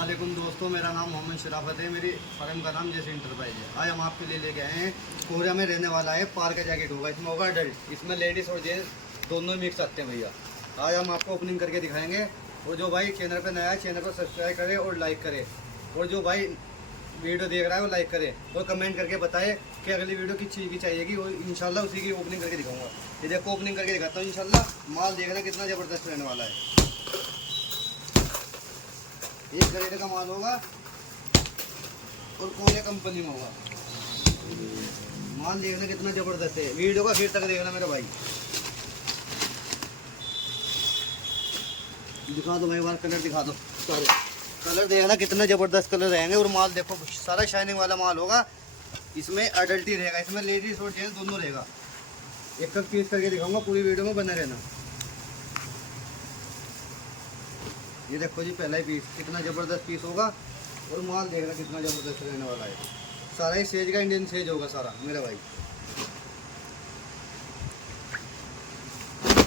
वालेकुम दोस्तों, मेरा नाम मोहम्मद शराफत है। मेरी फर्म का नाम जैसे इंटरप्राइज है। आज हम आपके लिए लेके आए हैं। कोरिया में रहने वाला है, पार का जैकेट होगा। इसमें होगा अडल्ट, इसमें लेडीज़ और जेंट्स दोनों मिक्स आते हैं भैया। आज हम आपको ओपनिंग करके दिखाएंगे। और जो भाई चैनल पर नया है, चैनल को सब्सक्राइब करे और लाइक करे। और जो भाई वीडियो देख रहा है वो लाइक करे और कमेंट करके बताए कि अगली वीडियो किस चीज़ की चाहिएगी, और इंशाल्लाह उसी की ओपनिंग करके दिखाऊंगा। ये देखो ओपनिंग करके दिखाता हूँ इंशाल्लाह। माल देखना कितना ज़बरदस्त रहने वाला है। एक ग्रेड का माल होगा और कोरिया कंपनी में होगा। माल देखना कितना ज़बरदस्त है। वीडियो का आखिर तक देखना मेरा भाई। दिखा दो भाई, बार कलर दिखा दो। सारे कलर देखना कितना ज़बरदस्त कलर रहेंगे। और माल देखो सारा शाइनिंग वाला माल होगा। इसमें अडल्ट ही रहेगा, इसमें लेडीज और जेंट्स दोनों रहेगा। एक एक पीस करके दिखाऊंगा, पूरी वीडियो में बने रहना। ये देखो जी, पहला ही पीस कितना ज़बरदस्त पीस होगा। और माल देखना कितना ज़बरदस्त रहने वाला है। सारा ही सेज का, इंडियन सेज होगा सारा मेरा भाई।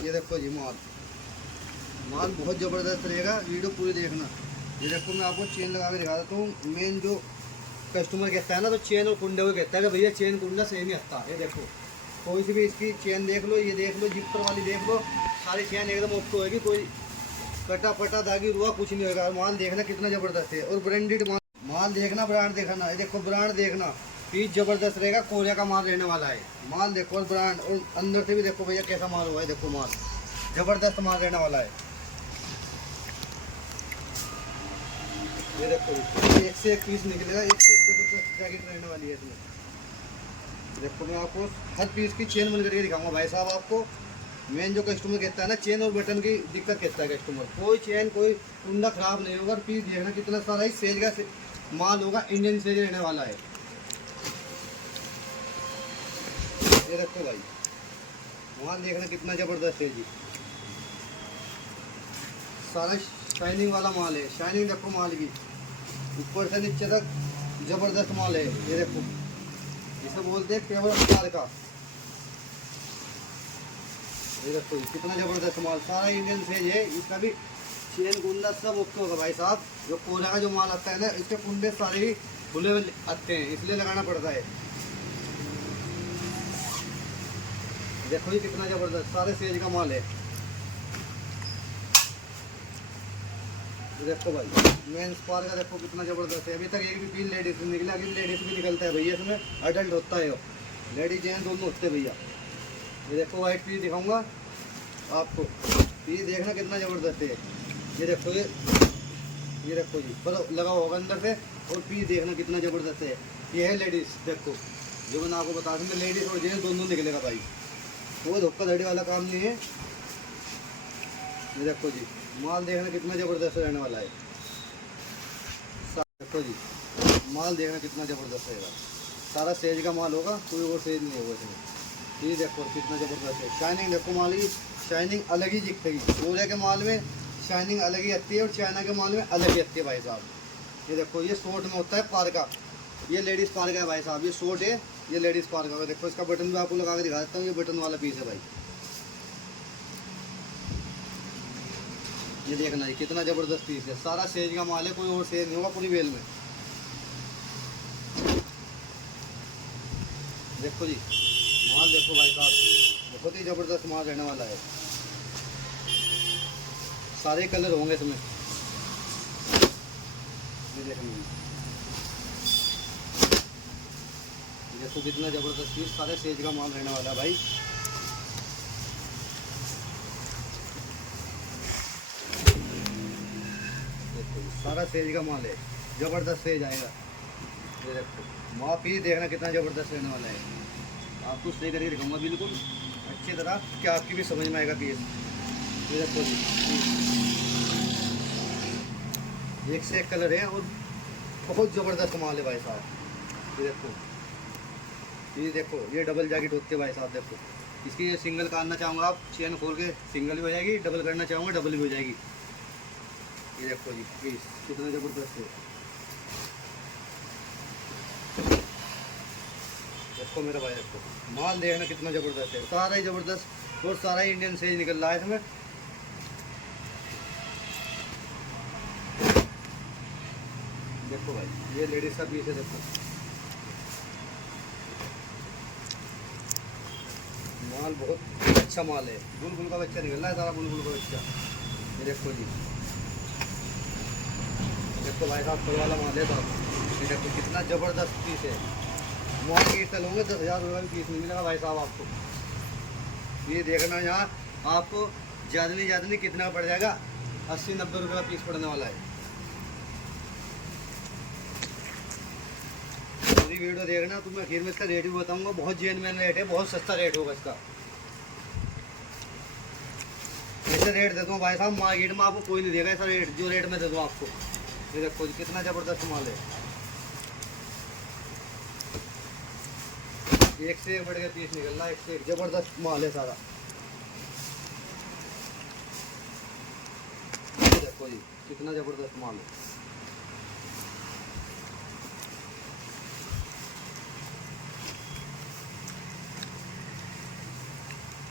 ये देखो जी, माल बहुत ज़बरदस्त रहेगा। वीडियो पूरी देखना। ये देखो मैं आपको चेन लगा के दिखा देता हूँ। मेन जो कस्टमर कहता है ना, तो चेन और कुंडे को कहता है कि भैया चेन कुंडा सेम ही आता है। ये देखो कोई सी भी इसकी चेन देख लो, ये देख लो, जिपर वाली देख लो, सारी चेन एकदम ओके होगी। कोई कटा पटा दागी रुआ कुछ नहीं होगा। माल देखना कितना ज़बरदस्त है। और ब्रांडेड माल देखना, ब्रांड देखना। ये देखो ब्रांड देखना, पीस ज़बरदस्त रहेगा। कोरिया का माल रहने वाला है। माल देखो और ब्रांड, और अंदर से भी देखो भैया कैसा माल हुआ है। देखो माल ज़बरदस्त माल रहने वाला है। ये देखो एक से एक पीस निकलेगा, एक से एक ज़बरदस्त जैकेट रहने वाली है इसमें। देखो मैं आपको हर पीस की चेन बन करके दिखाऊंगा भाई साहब। आपको मेन जो कस्टमर कहता है ना, चेन और बटन की दिक्कत कहता है कस्टमर, कोई चेन कोई कुंडा खराब नहीं होगा। पीस देखना कितना सारा ही सेज का माल होगा। इंडियन सेज रहने वाला है। ये देखो भाई, माल देखना कितना ज़बरदस्त है जी। सारा शाइनिंग वाला माल है। शाइनिंग देखो माल की, ऊपर से नीचे तक ज़बरदस्त माल है। ये देखो, इसे बोलते हैं पेवर स्टार का। ये देखो कितना ज़बरदस्त माल, सारा इंडियन सेज है। इसका भी चेन कुंडा सब ओके होगा भाई साहब। जो कोरिया का जो माल आता है ना, इसके कुंडे सारे ही खुले हुए आते हैं, इसलिए लगाना पड़ता है। देखो ये कितना ज़बरदस्त सारे सेज का माल है। देखो भाई मेन स्पार का देखो कितना ज़बरदस्त है। अभी तक एक भी पीस लेडीज से निकला, अभी लेडीज भी निकलता है भैया। इसमें अडल्ट होता है, लेडीज जेंट्स दोनों होते हैं भैया। ये देखो वाइट पीस दिखाऊंगा आपको। पीस देखना कितना ज़बरदस्त है। ये देखो ये देखो जी, पर लगा होगा अंदर से। और पीस देखना कितना ज़बरदस्त है। ये है लेडीज़। देखो जो मैंने आपको बता दूँ, लेडीज़ और जेंट्स दोनों निकलेगा भाई। वो धोखाधड़ी वाला काम नहीं है। ये देखो जी, माल देखना कितना ज़बरदस्त रहने वाला है। देखो जी, माल देखना कितना ज़बरदस्त रहेगा। सारा सेज का माल होगा, कोई और सेज नहीं होगा इसमें। ये देखो कितना ज़बरदस्त है। शाइनिंग देखो माल की, शाइनिंग अलग ही दिखेगी। कोरिया के माल में शाइनिंग अलग ही आती है और चाइना के माल में अलग ही आती है भाई साहब। ये देखो ये शॉर्ट में होता है पार का। ये लेडीज़ पार का है भाई साहब। ये शॉर्ट है, ये लेडीज़ पार का। देखो इसका बटन भी आपको लगा के दिखा देता हूँ। ये बटन वाला पीस है भाई। ये देखना है कितना ज़बरदस्त पीस है। सारा सेज का माल है, कोई और सेज नहीं होगा पूरी बेल में। देखो जी माल देखो भाई साहब, बहुत ही ज़बरदस्त माल रहने वाला है। सारे कलर होंगे इसमें। ये देखो कितना ज़बरदस्त पीस, सारे सेज का माल रहने वाला है भाई। देखो सारा सेज का माल है, ज़बरदस्त सेज आएगा। ये देखो माल पीस देखना कितना ज़बरदस्त रहने वाला है। आपको सही करके दिखाऊंगा बिल्कुल अच्छी तरह, क्या आपकी भी समझ में आएगा पीस। ये देखो जी, एक से एक कलर है और बहुत ज़बरदस्त माल है भाई साहब। ये देखो ये डबल जैकेट होती है भाई साहब। देखो इसकी ये सिंगल करना चाहूँगा, आप चेन खोल के सिंगल भी हो जाएगी, डबल करना चाहूँगा डबल भी हो जाएगी। ये देखो जी पीस कितना ज़बरदस्त है। देखो मेरा भाई, देखो माल देखना कितना ज़बरदस्त है। सारा ही ज़बरदस्त और सारा ही इंडियन सेज निकल रहा है इसमें। देखो भाई, ये लेडीज़ का पीस है। देखो माल बहुत अच्छा माल है। बुलबुल का बच्चा निकल रहा है, सारा बुलबुल का बच्चा। ये देखो जी, देखो भाई साहब फल वाला माल है साहब। ये देखो कितना ज़बरदस्त पीस है। मार्केट से लोगे 10,000 रुपये का पीस नहीं मिलेगा भाई साहब आपको। ये देखना यहाँ आपको ज़्यादा नहीं कितना पड़ जाएगा, 80-90 रुपये का पीस पड़ने वाला है। पूरी वीडियो देखना, तो मैं आखिर में इसका रेट भी बताऊंगा। बहुत जेन्युइन रेट है, बहुत सस्ता रेट होगा इसका। ऐसे रेट दे दूँ भाई साहब, मार्केट में आपको कोई नहीं देगा ऐसा रेट जो रेट में दे दूँ आपको। ये देखो कितना ज़बरदस्त माल है। एक से एक बढ़ के पीस निकल रहा है, एक से एक ज़बरदस्त माल है सारा। ये देखो जी कितना ज़बरदस्त माल है।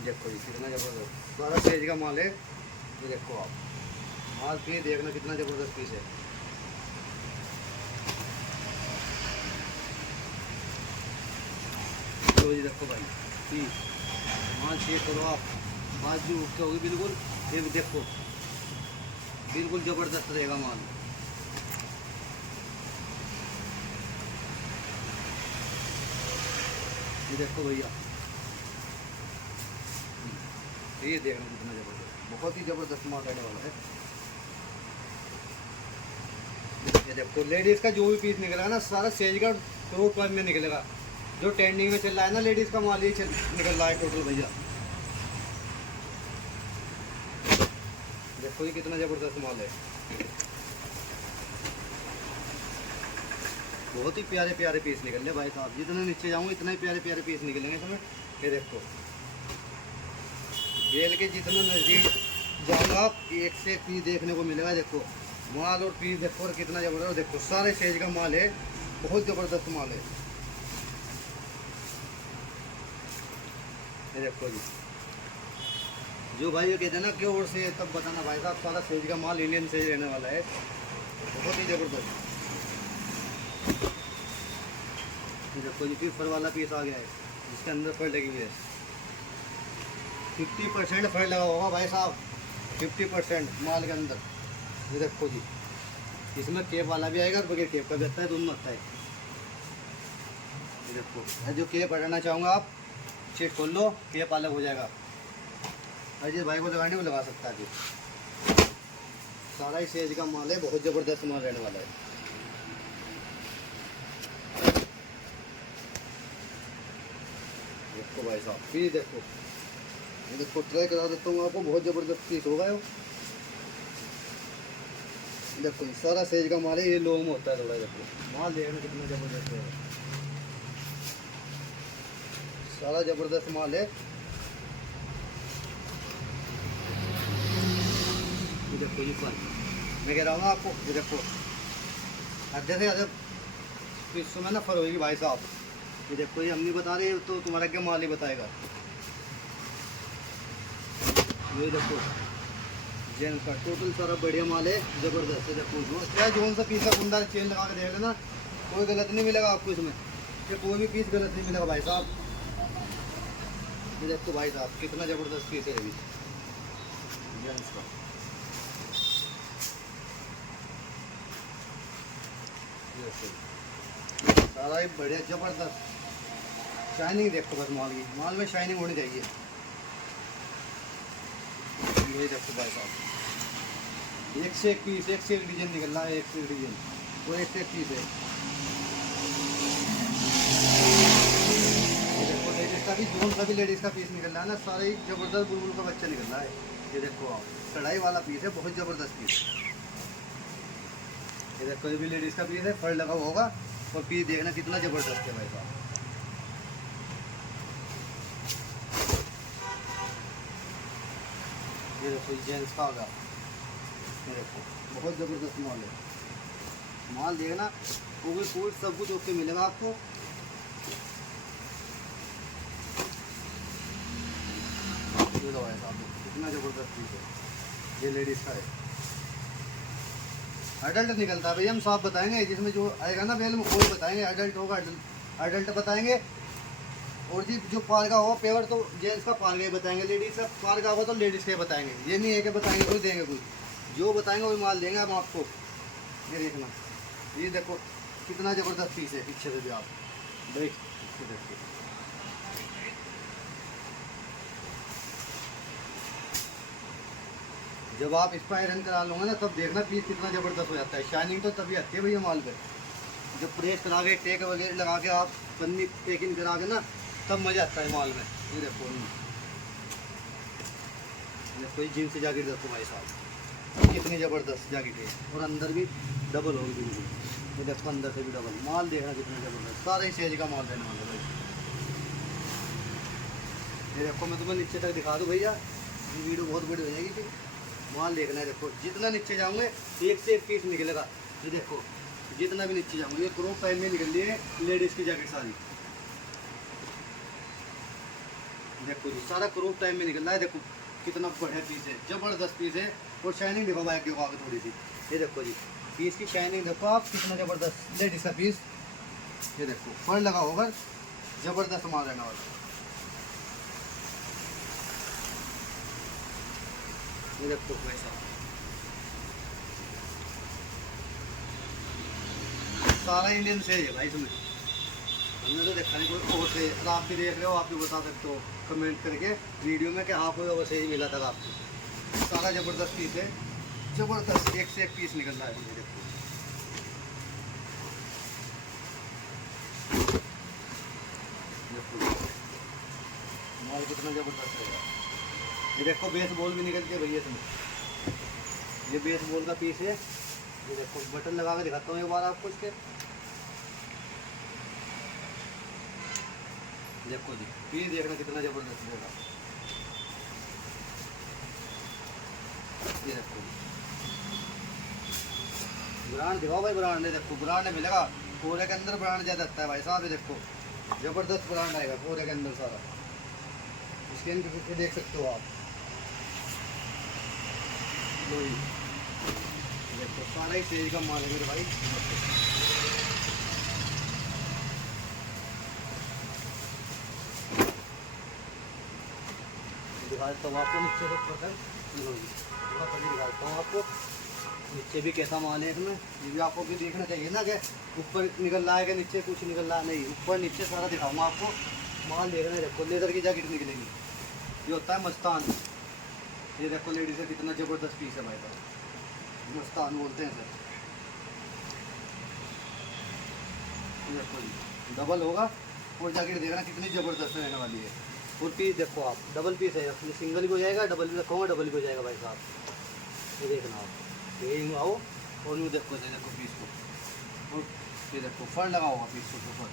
देखो जी कितना ज़बरदस्त सारा साइज का माल है। ये देखो आप माल पीस देखना कितना ज़बरदस्त पीस है। तो ये देखो भाई पीस माल चेक करो आप, बाजू उसके होगी बिल्कुल। ये देखो बिल्कुल ज़बरदस्त रहेगा माल। ये देखो भैया, ये देखना कितना ज़बरदस्त, बहुत ही ज़बरदस्त माल रहने वाला है। ये देखो लेडीज़ का जो भी पीस निकलेगा ना, सारा सेज का फ्रूट फॉर्म में निकलेगा। जो ट्रेंडिंग में चल रहा है ना लेडीज़ का माल, ये निकल रहा है टोटल भैया। देखो ये कितना ज़बरदस्त माल है। बहुत ही प्यारे प्यारे पीस निकल रहे भाई साहब। जितने नीचे जाऊँगा इतने प्यारे प्यारे पीस निकलेंगे इसमें। ये देखो बेल के जितना नज़दीक जाऊँगा आप, एक से एक पीस देखने को मिलेगा। देखो माल और पीस देखो और कितना ज़बरदस्त। देखो सारे साइज का माल है, बहुत ज़बरदस्त माल है। ये देखो जी, जो भाई ये कहते हैं ना कि और से तब बताना भाई साहब, सारा साइज का माल इंडियन साइज रहने वाला है, बहुत ही ज़बरदस्त। ये देखो जी फिर फर वाला पीस आ गया है, जिसके अंदर फर लगी हुई है। 50% फर लगा होगा भाई साहब, 50% माल के अंदर। ये देखो जी, इसमें केप वाला भी आएगा और बगैर केप का भी आता है, दोनों आता है। ये देखो जो केप हटाना चाहूँगा आप चेक खोल लो, केप अलग हो जाएगा। अजय भाई को लगाने को लगा सकता है। जी सारा ही सेज का माल है, बहुत ज़बरदस्त माल रहने वाला है। देखो भाई साहब फिर देखो, ये देखो ट्राई करा देता हूँ आपको, बहुत ज़बरदस्त पीस होगा ये। देखो ये सारा सेज का माल है, ये लो में होता है थोड़ा। देखो माल देखना कितना ज़बरदस्त है, सारा ज़बरदस्त माल है। ये देखो ये फल मैं कह रहा हूँ आपको, ये देखो आधे से ज़्यादा पीसों में ना फल होगी भाई साहब। ये देखो ये हम नहीं बता रहे तो तुम्हारा क्या माल ही बताएगा। ये देखो जेन का टोटल सारा बढ़िया माल है, ज़बरदस्त है। देखो जो क्या जोन सा पीस का कुंडा चेन लगा के देख लेना, कोई गलत नहीं मिलेगा आपको इसमें, कि कोई भी पीस गलत नहीं मिलेगा भाई साहब। ये देखो भाई साहब कितना ज़बरदस्त पीस है अभी जेंट्स का। सारा ही बढ़िया ज़बरदस्त शाइनिंग देखो बस माल की, माल में शाइनिंग होनी चाहिए। ये देखो भाई साहब एक से एक पीस, एक से एक डिजाइन निकल रहा है, एक से एक डिजाइन वो एक से एक पीस है। ये देखो लेडीज़ का भी, जोन सा भी लेडीज़ का पीस निकल रहा है ना, सारा ही ज़बरदस्त बुलबुल का बच्चा निकल रहा है। ये देखो आप कढ़ाई वाला पीस है, बहुत ज़बरदस्त पीस। ये देखो ये भी लेडीज़ का पीस है, फल लगा हुआ होगा और पीस देखना कितना ज़बरदस्त है भाई साहब। ये देखो जेंट्स का होगा। ये देखो बहुत ज़बरदस्त माल है, माल देखना वो भी फूल सब कुछ ओके मिलेगा आपको। ये दो भाई साहब कितना ज़बरदस्त पीस है, ये लेडीज़ का है। अडल्ट निकलता है भैया, हम साफ बताएंगे, जिसमें जो आएगा ना बेल में वही बताएंगे, अडल्ट होगा अडल्ट बताएंगे। और जी जो पारगा होगा पेवर तो जेंट्स का पारगा ही बताएंगे, लेडीज़ का पारगा होगा तो लेडीज़ का ही बताएंगे। ये नहीं है कि बताएंगे कोई देंगे कोई, जो बताएंगे वही माल देंगे हम आपको। ये देखना, ये देखो कितना ज़बरदस्त पीस है, पीछे से भी आप देख देखिए। जब आप इस पर आयरन करा लोगे ना तब देखना पीस कितना ज़बरदस्त हो जाता है। शाइनिंग तो तभी आती है भैया माल पे, जब प्रेस करा के टेक वगैरह लगा के आप पन्नी पैकिंग करा के ना तब मज़ा आता है माल में। ये देखो कोई जीन्स जैकेट देखो भाई साहब कितनी ज़बरदस्त जैकेट है, और अंदर भी डबल होगी बिल्कुल। ये देखो अंदर से भी डबल, माल देखना कितना ज़बरदस्त, सारे ही सेज का माल देने वाला भाई। ये देखो मैं तुम्हें नीचे तक दिखा दूँ भैया, ये वीडियो बहुत बड़ी हो जाएगी फिर। माल देखना है, देखो जितना नीचे जाऊँगे एक से एक पीस निकलेगा। ये देखो जितना भी नीचे जाऊँगे, ये क्रॉप टाइम में निकल रही है लेडीज़ की जैकेट सारी। देखो जी सारा क्रॉप टाइम में निकल रहा है, देखो कितना बढ़िया पीस है, ज़बरदस्त पीस है। और शाइनिंग देखो भाई के आगे थोड़ी सी, ये देखो जी पीस की शाइनिंग देखो आप कितना ज़बरदस्त लेडीज़ का पीस। ये देखो फर लगा होगा, ज़बरदस्त माल रहने वाला। ये देखो वैसा सारा इंडियन से है भाई, इसमें हमने तो देखा नहीं कोई और से। अगर आप भी देख रहे हो आप भी बता सकते हो कमेंट करके वीडियो में कि आपको वैसे ही मिला था आपको। सारा ज़बरदस्त पीस है, ज़बरदस्त एक से एक पीस निकल रहा है। ये देखो माल कितना ज़बरदस्त है। ये देखो बेसबॉल भी निकल के भैया इसमें, ये बेसबॉल का पीस है। ये देखो बटन लगा के दिखाता हूँ एक बार आपको इसके, देखो जी पीस देखना कितना ज़बरदस्त होगा। ये देखो ब्रांड दिखाओ भाई, ब्रांड है देखो, ब्रांड मिलेगा पूरे के अंदर, ब्रांड ज़्यादा आता है भाई साहब। ये देखो ज़बरदस्त ब्रांड आएगा पूरे के अंदर सारा, स्कैन करके देख सकते हो आप। देखो सारा ही सेज का माल है मेरे भाई। दिखा देता हूँ आपको नीचे से ऊपर तक, थोड़ा पहले दिखाता हूँ आपको नीचे भी कैसा माल है इसमें। ये भी आपको भी देखना चाहिए ना कि ऊपर निकल रहा है कि नीचे कुछ निकल रहा है, नहीं ऊपर नीचे सारा दिखाऊंगा आपको। माल देखना है, देखो लेदर की जैकेट निकलेगी, ये होता है मस्तान। ये देखो लेडीज का कितना ज़बरदस्त पीस है भाई साहब, मस्तान बोलते हैं सर। देखो जी डबल होगा, और जैकेट देखना कितनी ज़बरदस्त रहने वाली है। और पीस देखो आप डबल पीस है, सिंगल भी हो जाएगा, डबल भी रखूँगा डबल भी हो जाएगा भाई साहब। ये देखना आप, ये यूँ आओ और यूँ देखो, ये देखो पीस को, और ये देखो फर लगा होगा पीस को ऊपर।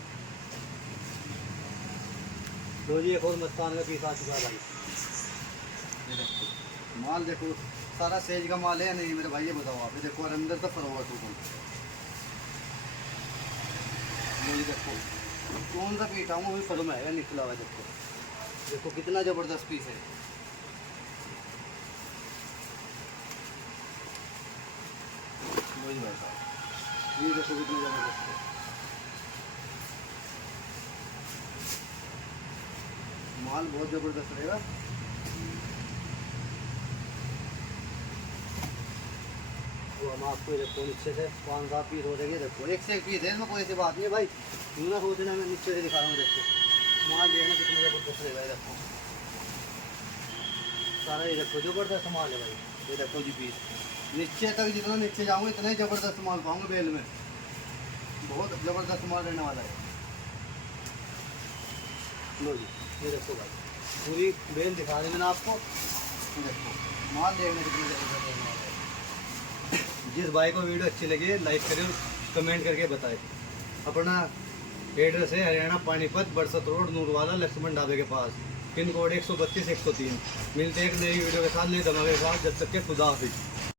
तो जी एक और मस्तान का पीस आ चुका है भाई। ये देखो माल देखो सारा सेज का माल है नहीं मेरे भाई, ये बताओ आप। ये देखो और अंदर तक फर होगा टोटल। ये देखो कौन सा पीस आऊँगा वही फर में आएगा निकला हुआ। देखो देखो कितना ज़बरदस्त पीस है। वही भाई साहब ये देखो कितना ज़बरदस्त है माल, बहुत ज़बरदस्त रहेगा। तो हम आपको देखो नीचे से 5-7 पीस हो जाएंगे। देखो एक से एक पीस है, इसमें कोई ऐसी बात नहीं है भाई, यूँ ना सोचना मैं नीचे से दिखा रहा हूँ। देखो माल देखना कितना ज़बरदस्त रहेगा। देखो सारा ये देखो ज़बरदस्त माल है भाई। ये देखो जी पीस नीचे तक जितना नीचे जाऊँगा इतना ही ज़बरदस्त माल पाऊँगा बेल में, बहुत ज़बरदस्त माल रहने वाला है। लो जी ये देखो भाई पूरी बेल दिखा दी मैंने आपको। देखो माल देखने कितनी ज़बरदस्त रहने वाला है। जिस भाई को वीडियो अच्छी लगी लाइक करें, कमेंट करके बताएं। अपना एड्रेस है हरियाणा पानीपत बरसत रोड नूरवाला लक्ष्मण ढाबे के पास, पिन कोड 132 103। मिलते हैं एक नई वीडियो के साथ, नई धमाके के साथ। जब तक के खुदा हाफिज़।